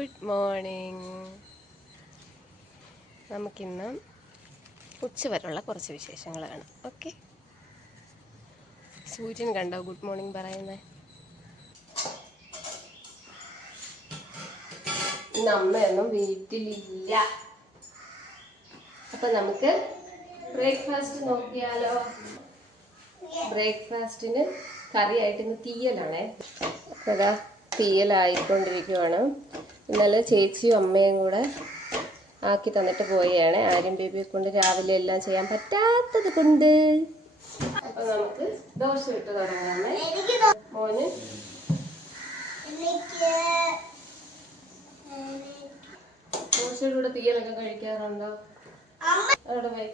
Good morning. നമുക്കിന്ന് ഉച്ചവരെയുള്ള കുറച്ച് വിശേഷങ്ങൾ കാണാം. ഓക്കെ, സൂര്യൻ കണ്ടോ ഗുഡ് മോർണിംഗ് പറയുന്നത്? ഇന്ന് അമ്മയൊന്നും വീട്ടിലില്ല. അപ്പം നമുക്ക് ബ്രേക്ക്ഫാസ്റ്റ് നോക്കിയാലോ? ബ്രേക്ക്ഫാസ്റ്റിന് കറിയായിട്ട് ഇന്ന് തീയലാണേ. അതാ തീയലായിക്കൊണ്ടിരിക്കുവാണ്. ഇന്നലെ ചേച്ചിയും അമ്മയും കൂടെ ആക്കി തന്നിട്ട് പോവുകയാണ്. ആര്യം ബേബിയെ കൊണ്ട് രാവിലെ എല്ലാം ചെയ്യാൻ പറ്റാത്തത് കൊണ്ട്. അപ്പൊ നമുക്ക് ദോശ ഇട്ട് തുടങ്ങാമേ. മോന് ദോശയുടെ കൂടെ തീയലൊക്കെ കഴിക്കാറുണ്ടോ? അവിടെ പോയി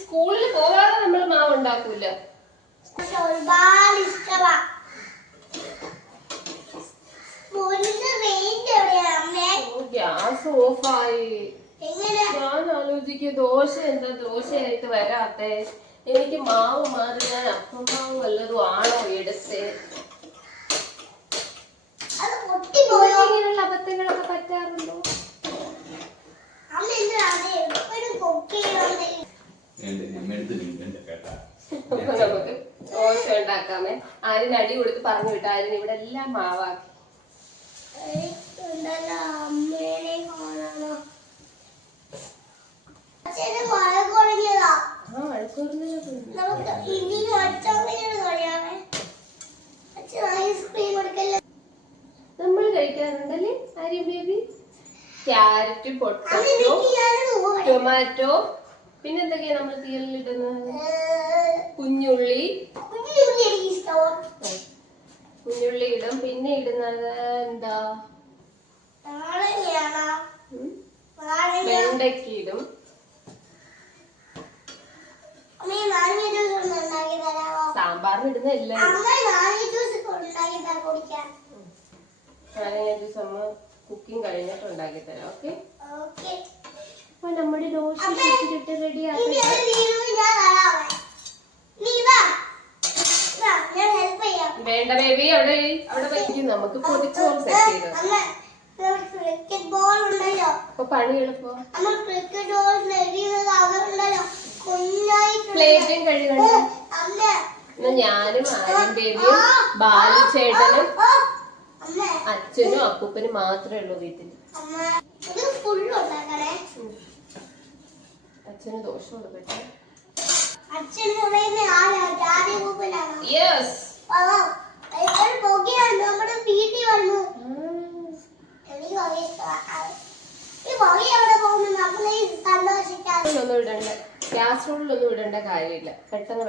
സ്കൂളിൽ പോകാതെ നമ്മൾ മാവ് ഉണ്ടാക്കൂല. ഗ്യാസ് ഓഫായി. ഞാൻ ആലോചിക്കുക ദോശ എന്താ ദോശയായിട്ട് വരാത്തെ. എനിക്ക് മാവ് മാറി ഞാൻ അപ്പം മാവ് വല്ലതും ആണോ എടുത്ത്. ഇങ്ങനെയുള്ള അബദ്ധങ്ങളൊക്കെ പറ്റാറുണ്ടോ? നമുക്ക് ദോശ ഉണ്ടാക്കാമേ. ആരും അടി കൊടുത്ത് പറഞ്ഞു വിട്ടു. ആരും ഇവിടെ എല്ലാം മാവാക്കി. നമ്മൾ കഴിക്കാറുണ്ടല്ലേ ആര്യം ബേബി? ക്യാരറ്റ്, പൊട്ടറ്റോ, ടൊമാറ്റോ, പിന്നെന്തൊക്കെയാ നമ്മൾ തീയലിടുന്നത്? കുഞ്ഞുള്ളി ഇടും. പിന്നെ ഇടുന്നത് എന്താ? വെണ്ടയ്ക്ക ഇടും. സാമ്പാറിന് ഇടുന്ന എല്ലാം ജ്യൂസ് അമ്മ കുക്കിംഗ് കഴിഞ്ഞിട്ട് ഉണ്ടാക്കി തരാം. ഓക്കെ, അപ്പൊ നമ്മുടെ ദോശ ഇട്ടിട്ട് റെഡി ആക്കട്ടെ. വേണ്ട ബേബി, അവിടെ വയ്ക്കും. നമുക്ക് പൊതിച്ചോറ് സെറ്റ് ചെയ്തോ. അപ്പൊ പണി എളുപ്പം. പ്ലേറ്റും കഴുകണ്ട. ഞാനും ആര്യം ബേബിയും ബാലുചേട്ടനും അച്ഛനും അപ്പൂപ്പനും മാത്രമേ ഉള്ളൂ വീട്ടിൽ. അച്ഛന് ദോശ കൊടുക്കട്ടെ. യെസ്, ഒന്നും ഇടണ്ട. കാസറോളിലൊന്നും ഇടേണ്ട കാര്യമില്ല. പെട്ടെന്ന്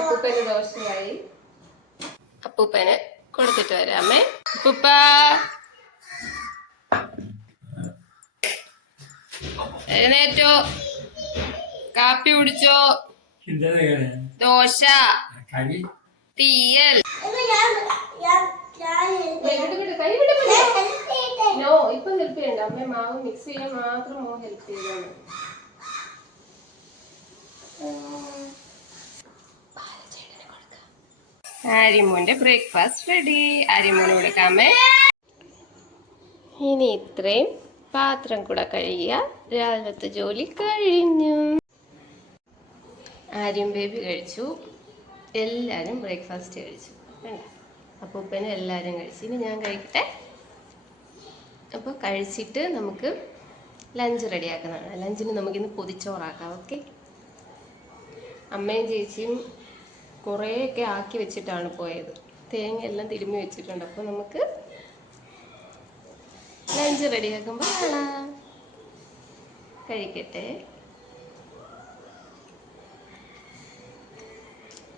അപ്പൂപ്പന് ദോശയായി. അപ്പൂപ്പന് കൊടുത്തിട്ട് വരാമേ. അപ്പൂപ്പ എഴുന്നേറ്റോ? കാപ്പി കുടിച്ചോ? ദോശ, തീയൽ. നോ, ഇപ്പൊ ഹെൽപ്പ് ചെയ്യണ്ട. അമ്മ മാവ് മിക്സ് ചെയ്യാൻ മാത്രം മോ ഹെൽപ്പ് ചെയ്താണ്. ആര്യമോന്റെ ബ്രേക്ക്ഫാസ്റ്റ് റെഡി. ആര്യമോന് കൊടുക്കാമേ. ഇനി ഇത്രയും പാത്രം കൂടെ കഴുകിയ രാവിലത്തെ ജോലി കഴിഞ്ഞു. ആര്യം ബേബി കഴിച്ചു. എല്ലാരും ബ്രേക്ക്ഫാസ്റ്റ് കഴിച്ചു. അപ്പൂപ്പനെ എല്ലാരും കഴിച്ചു. ഇനി ഞാൻ കഴിക്കട്ടെ. അപ്പോൾ കഴിച്ചിട്ട് നമുക്ക് ലഞ്ച് റെഡിയാക്കുന്നതാണ്. ലഞ്ചിന് നമുക്കിന്ന് പൊതിച്ചോറാക്കാം. ഓക്കെ, അമ്മയും ചേച്ചിയും കുറേയൊക്കെ ആക്കി വെച്ചിട്ടാണ് പോയത്. തേങ്ങ എല്ലാം തിരുമ്മി വെച്ചിട്ടുണ്ട്. അപ്പോൾ നമുക്ക് ലഞ്ച് റെഡിയാക്കുമ്പോൾ കാണാം. കഴിക്കട്ടെ.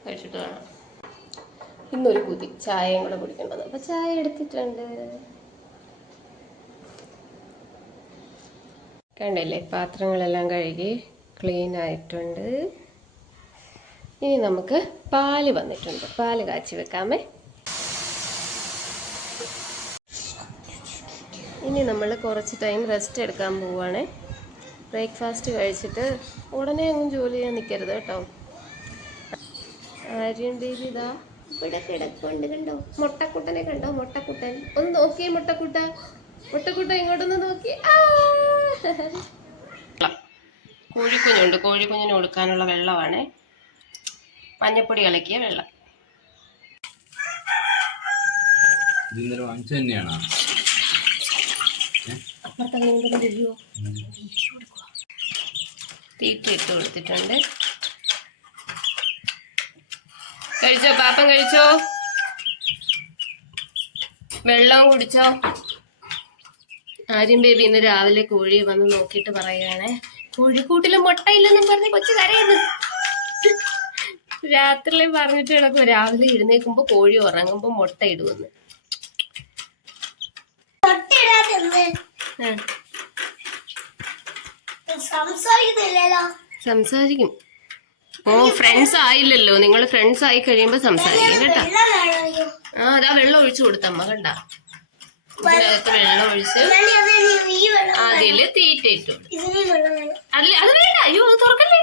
കഴിച്ചിട്ട് കാണാം. ഇന്നൊരു കുതി ചായയും കൂടെ കുടിക്കേണ്ടത്. അപ്പോൾ ചായ എടുത്തിട്ടുണ്ട്. കണ്ടില്ലേ, പാത്രങ്ങളെല്ലാം കഴുകി ക്ലീൻ ആയിട്ടുണ്ട്. ഇനി നമുക്ക് പാല് വന്നിട്ടുണ്ട്, പാല് കാച്ചി വെക്കാമേ. ഇനി നമ്മൾ കുറച്ച് ടൈം റെസ്റ്റ് എടുക്കാൻ പോവുകയാണേ. ബ്രേക്ക്ഫാസ്റ്റ് കഴിച്ചിട്ട് ഉടനെ ഒന്നും ജോലി ചെയ്യാൻ നിൽക്കരുത് കേട്ടോ. ആര്യൻ ബേബി ഇതാ ഇവിടെ കിടക്കുന്നുണ്ട്, കണ്ടോ? മുട്ടക്കുട്ടനെ കണ്ടോ? മുട്ടക്കുട്ടൻ ഒന്ന് നോക്കിയേ, മുട്ടക്കുട്ട ഇങ്ങോട്ടൊന്ന് നോക്കി. കോഴിക്കുഞ്ഞുണ്ട്, കോഴിക്കുഞ്ഞിന് കൊടുക്കാനുള്ള വെള്ളമാണ്, മഞ്ഞപ്പൊടി കലക്കിയ വെള്ളം. തീറ്റ ഇട്ട് കൊടുത്തിട്ടുണ്ട്. കഴിച്ചോ പാപ്പൻ, കഴിച്ചോ? വെള്ളം കുടിച്ചോ? ആര്യൻ ബേബി ഇന്ന് രാവിലെ കോഴിയെ വന്ന് നോക്കിയിട്ട് പറയുകയാണേ, കോഴിക്കൂട്ടില് മുട്ടയില്ലെന്നും പറഞ്ഞ് കൊച്ചു കരയുന്നു. രാത്രിയിലെ പറഞ്ഞിട്ട് കിടക്കും, രാവിലെ എഴുന്നേക്കുമ്പോ കോഴി ഉറങ്ങുമ്പോ മുട്ട ഇടുമെന്ന്. സംസാരിക്കും. ഓ, ഫ്രണ്ട്സ് ആയില്ലല്ലോ, നിങ്ങൾ ഫ്രണ്ട്സ് ആയി കഴിയുമ്പോ സംസാരിക്കും കേട്ടോ. അതാ വെള്ളം ഒഴിച്ചു കൊടുത്തമ്മ, കണ്ട? ഇതിനകത്ത് വെള്ളം ഒഴിച്ച് അതില് തീറ്റ ഇട്ടു. അല്ല, അത് വേണ്ട, അയ്യോ തുറക്കല്ലേ.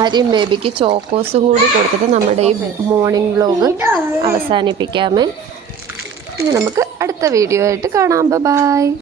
ആര്യൻ ബേബിക്ക് ചോക്കോസും കൂടി കൊടുത്തിട്ട് നമ്മുടെ ഈ മോർണിംഗ് വ്ലോഗ് അവസാനിപ്പിക്കാമേ. ഇനി നമുക്ക് അടുത്ത വീഡിയോ ആയിട്ട് കാണാം. ബൈ.